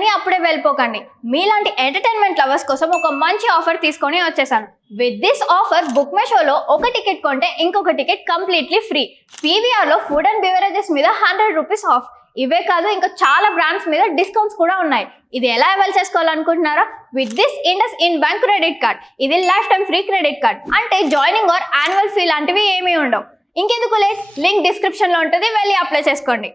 కానీ అప్పుడే వెళ్ళిపోకండి. మీలాంటి ఎంటర్టైన్మెంట్ లవర్స్ కోసం ఒక మంచి ఆఫర్ తీసుకొని వచ్చేసాను. With this offer book my షోలో ఒక టికెట్ కొంటే ఇంకొక టికెట్ కంప్లీట్లీ ఫ్రీ. పీవీఆర్లో ఫుడ్ అండ్ బెవరేజెస్ మీద 100 రూపీస్ ఆఫ్. ఇవే కాదు, ఇంకా చాలా బ్రాండ్స్ మీద డిస్కౌంట్స్ కూడా ఉన్నాయి. ఇది ఎలా అవైల్ చేసుకోవాలనుకుంటున్నారా? With this IndusInd bank credit card. ఇది lifetime free credit card. అంటే జాయినింగ్ ఆర్ యాన్యువల్ ఫీ లాంటివి ఏమీ ఉండవు. ఇంకెందుకు లేట్, లింక్ డిస్క్రిప్షన్లో ఉంటుంది, వెళ్ళి అప్లై చేసుకోండి.